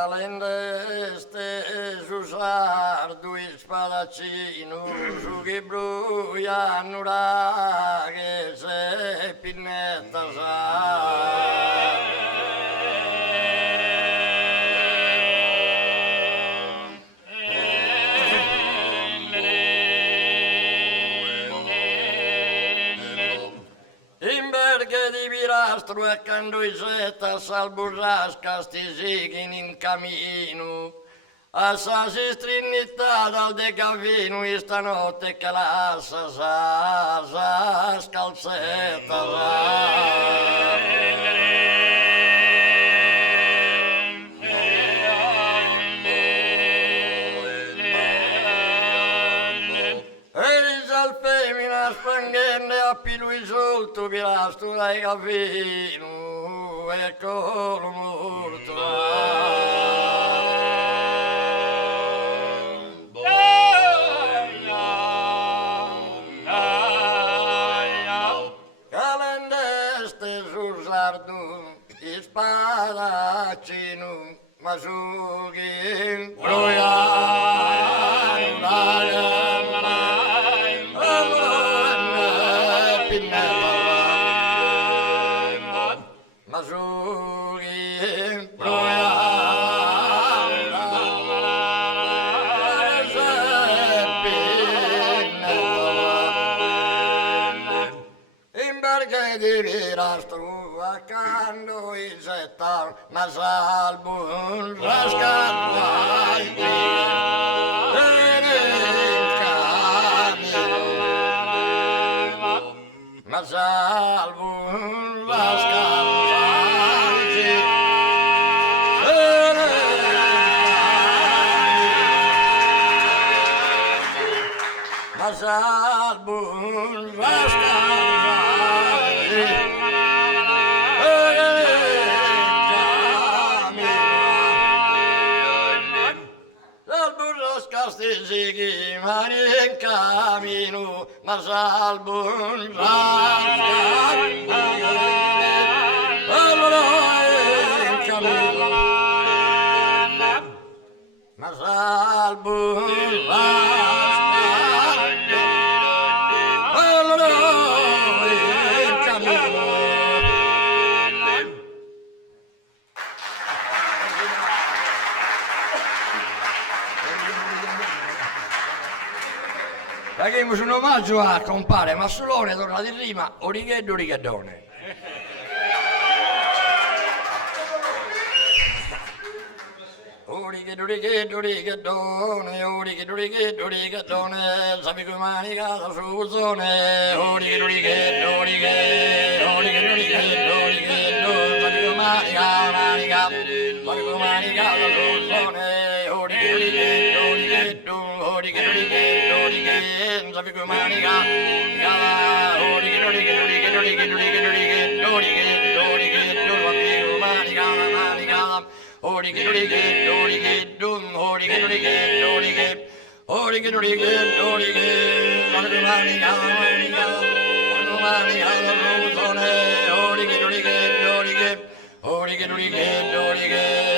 calendeste su sardu il spadaccino su che bruia nuraghe se pinnetta sa. Pilastro e quando i setas al burrasca sti sighin in cammino a sa si strinita dal decavino e stanotte che la sa scalzetta Sprangende a pilui solto pilastro dai capino eccolo morto calendeste sul sardo il spadaccino ma su chi Quando i setta ma salvo rascatto ma salvo ma salvo Sighi mani in cammino, ma salvo un ma salvo Facciamo un omaggio a compare Massolone, tornato in rima, Origheddo Righeddone. Origheddo Righeddone, Origheddo Righeddone, sapi come manica la sua zone, Origheddo Righeddone, sapi come manica, sapi come manica la sua zone, Origheddo Righeddone, sapi come manica, Origheddo